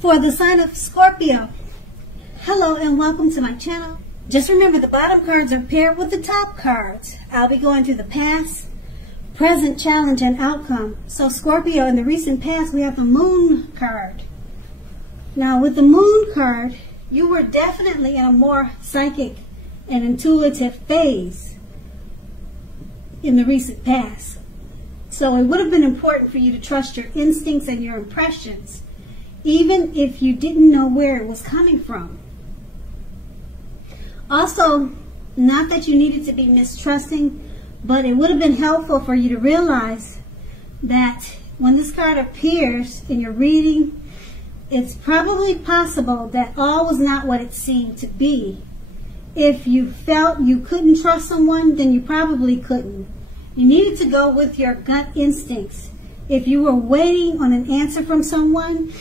For the sign of Scorpio, hello and welcome to my channel. Just remember the bottom cards are paired with the top cards. I'll be going through the past, present, challenge, and outcome. So Scorpio, in the recent past, we have the moon card. Now with the moon card, you were definitely in a more psychic and intuitive phase in the recent past. So it would have been important for you to trust your instincts and your impressions, even if you didn't know where it was coming from. Also, not that you needed to be mistrusting, but it would have been helpful for you to realize that when this card appears in your reading, it's probably possible that all was not what it seemed to be. If you felt you couldn't trust someone, then you probably couldn't. You needed to go with your gut instincts. If you were waiting on an answer from someone,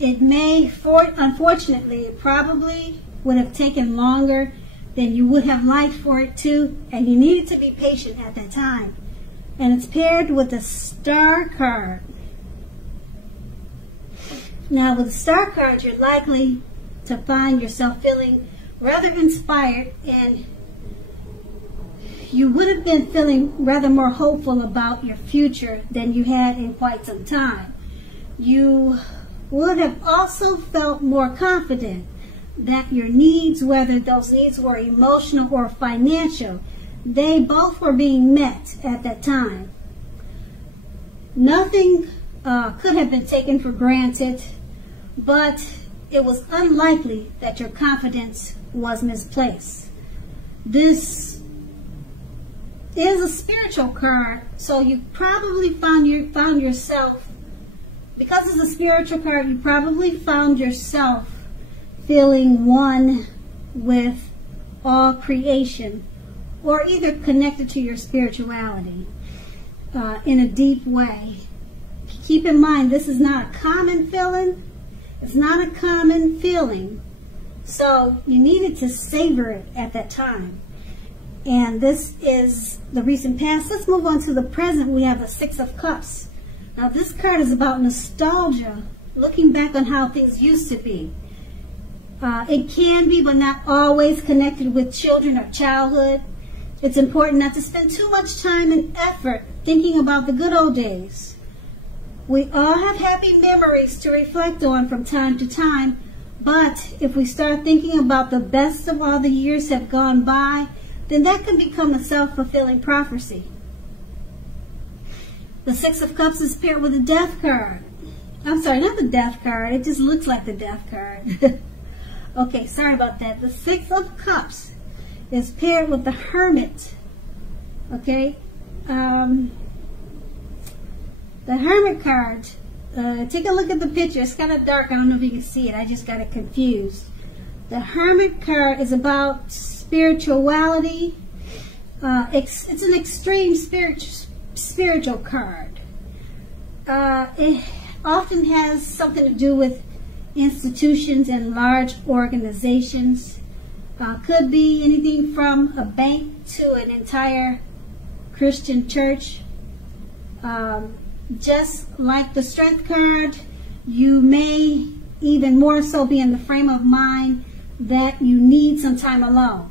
unfortunately, it probably would have taken longer than you would have liked for it to, and you needed to be patient at that time. And it's paired with the Star card. Now with the Star card, you're likely to find yourself feeling rather inspired, and you would have been feeling rather more hopeful about your future than you had in quite some time. You would have also felt more confident that your needs, whether those needs were emotional or financial, they both were being met at that time. Nothing could have been taken for granted, but it was unlikely that your confidence was misplaced. This is a spiritual card, so you probably found yourself, because it's a spiritual card, you probably found yourself feeling one with all creation, or either connected to your spirituality in a deep way. Keep in mind, this is not a common feeling. It's not a common feeling. So you needed to savor it at that time. And this is the recent past. Let's move on to the present. We have the Six of Cups. Now this card is about nostalgia, looking back on how things used to be. It can be, but not always, connected with children or childhood. It's important not to spend too much time and effort thinking about the good old days. We all have happy memories to reflect on from time to time, but if we start thinking about the best of all the years have gone by, then that can become a self-fulfilling prophecy. The Six of Cups is paired with the Death card. I'm sorry, not the Death card. It just looks like the Death card. Okay, sorry about that. The Six of Cups is paired with the Hermit. Okay? The Hermit card, take a look at the picture. It's kind of dark. I don't know if you can see it. I just got it confused. The Hermit card is about spirituality. It's an extreme spiritual card. It often has something to do with institutions and large organizations. Could be anything from a bank to an entire Christian church. Just like the Strength card, you may even more so be in the frame of mind that you need some time alone.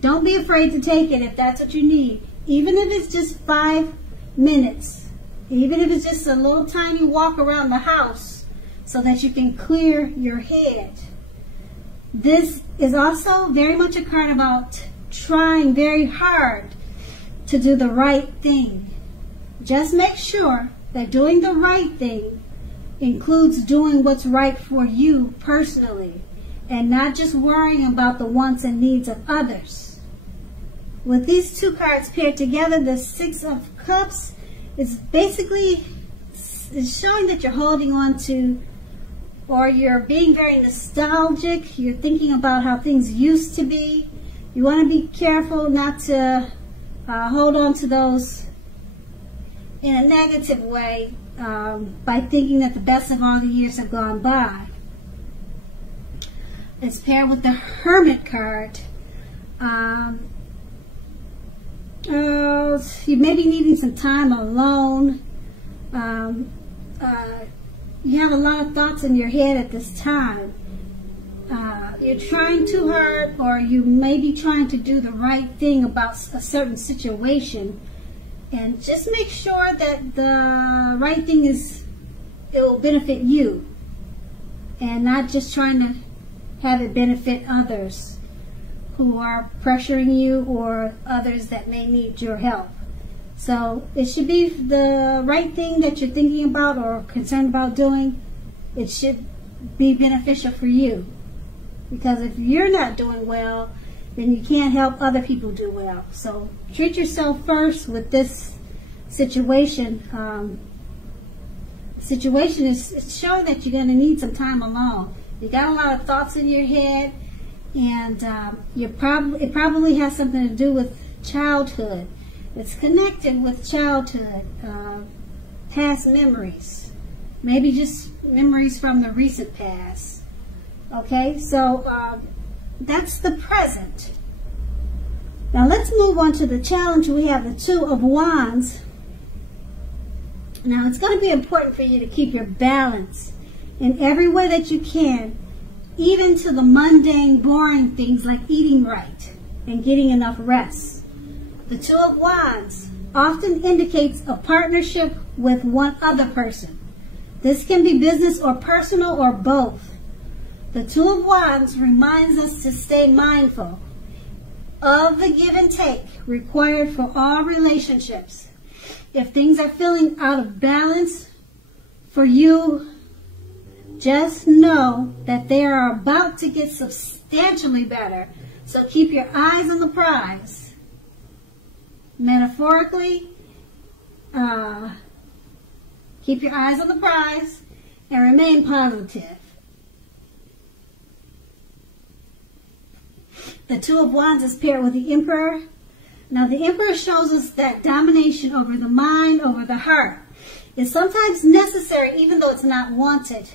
Don't be afraid to take it if that's what you need. Even if it's just 5 minutes. Even if it's just a little tiny walk around the house so that you can clear your head. This is also very much a card about trying very hard to do the right thing. Just make sure that doing the right thing includes doing what's right for you personally, and not just worrying about the wants and needs of others. With these two cards paired together, the Six of Cups is basically showing that you're holding on to, or you're being very nostalgic. You're thinking about how things used to be. You want to be careful not to hold on to those in a negative way by thinking that the best of all the years have gone by. It's paired with the Hermit card. You may be needing some time alone. you have a lot of thoughts in your head at this time. You're trying too hard, or you may be trying to do the right thing about a certain situation. And just make sure that the right thing it will benefit you, and not just trying to have it benefit others who are pressuring you, or others that may need your help. So it should be the right thing that you're thinking about or concerned about doing. It should be beneficial for you. Because if you're not doing well, then you can't help other people do well. So treat yourself first with this situation. Situation is showing that you're going to need some time alone. You got a lot of thoughts in your head, and it probably has something to do with childhood. It's connected with childhood, past memories, maybe just memories from the recent past. Okay, so that's the present. Now let's move on to the challenge. We have the Two of Wands. Now it's going to be important for you to keep your balance in every way that you can, even to the mundane, boring things like eating right and getting enough rest. The Two of Wands often indicates a partnership with one other person. This can be business or personal or both. The Two of Wands reminds us to stay mindful of the give and take required for all relationships. If things are feeling out of balance for you, just know that they are about to get substantially better. So keep your eyes on the prize. Metaphorically, keep your eyes on the prize and remain positive. The Two of Wands is paired with the Emperor. Now the Emperor shows us that domination over the mind, over the heart, is sometimes necessary even though it's not wanted.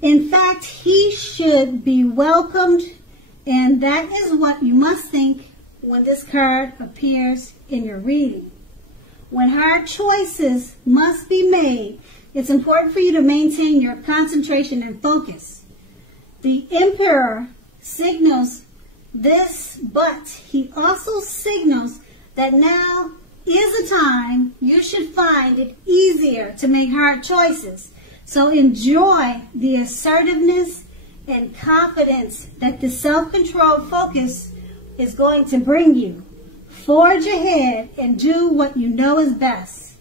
In fact, he should be welcomed, and that is what you must think when this card appears in your reading. When hard choices must be made, it's important for you to maintain your concentration and focus. The Emperor signals this, but he also signals that now is a time you should find it easier to make hard choices. So enjoy the assertiveness and confidence that the self-controlled focus is going to bring you. Forge ahead and do what you know is best.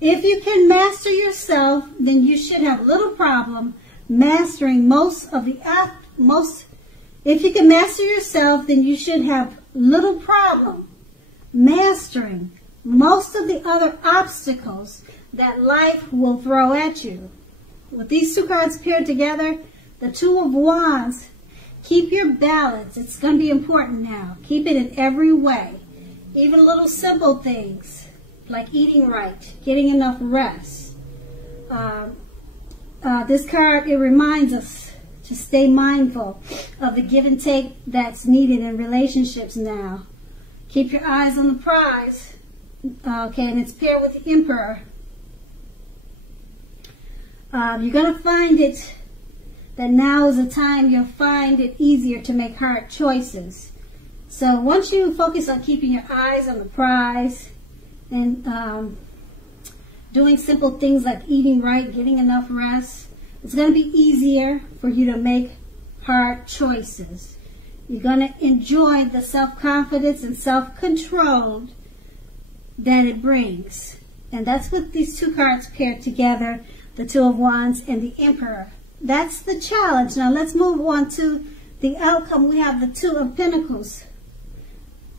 If you can master yourself, then you should have little problem mastering If you can master yourself, then you should have little problem mastering most of the other obstacles that life will throw at you. With these two cards paired together, the Two of Wands, keep your balance. It's going to be important now. Keep it in every way. Even little simple things like eating right, getting enough rest. This card, it reminds us to stay mindful of the give and take that's needed in relationships now. Keep your eyes on the prize. Okay, and it's paired with the Emperor. You're going to find it that now is a time you'll find it easier to make hard choices. So once you focus on keeping your eyes on the prize and doing simple things like eating right, getting enough rest, it's going to be easier for you to make hard choices. You're going to enjoy the self-confidence and self-control that it brings. And that's what these two cards paired together, the Two of Wands and the Emperor. That's the challenge. Now let's move on to the outcome. We have the Two of Pentacles.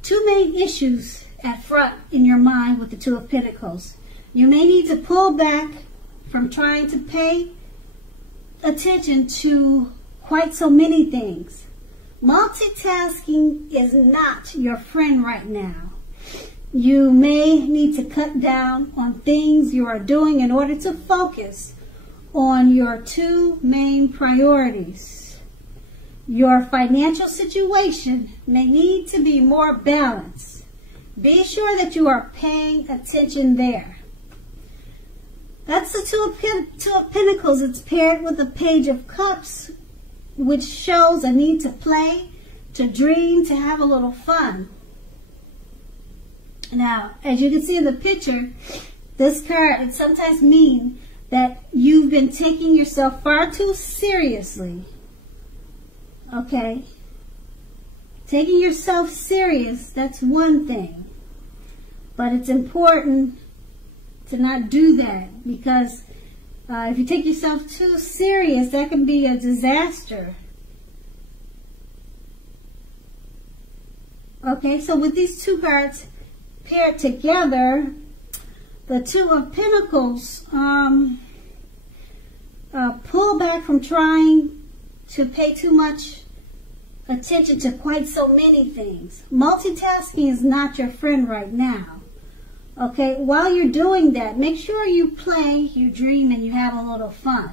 Two main issues at front in your mind with the Two of Pentacles. You may need to pull back from trying to pay attention to quite so many things. Multitasking is not your friend right now. You may need to cut down on things you are doing in order to focus on your two main priorities. Your financial situation may need to be more balanced. Be sure that you are paying attention there. That's the Two of Pentacles. It's paired with the Page of Cups, which shows a need to play, to dream, to have a little fun. Now, as you can see in the picture, this card, it sometimes means that you've been taking yourself far too seriously. Okay? Taking yourself serious, that's one thing. But it's important to not do that, because if you take yourself too serious, that can be a disaster. Okay, so with these two cards paired together, the Two of Pentacles, pull back from trying to pay too much attention to quite so many things. Multitasking is not your friend right now. Okay, while you're doing that, make sure you play, you dream, and you have a little fun.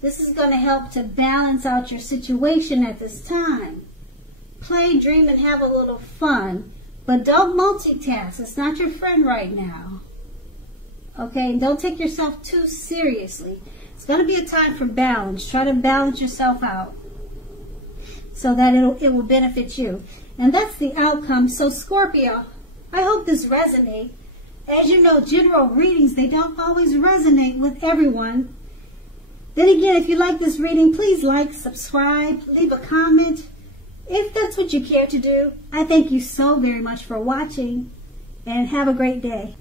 This is going to help to balance out your situation at this time. Play, dream, and have a little fun, but don't multitask. It's not your friend right now. Okay, and don't take yourself too seriously. It's going to be a time for balance. Try to balance yourself out so that it will benefit you. And that's the outcome. So Scorpio, I hope this resonates. As you know, general readings, they don't always resonate with everyone. Then again, if you like this reading, please like, subscribe, leave a comment. If that's what you care to do, I thank you so very much for watching, and have a great day.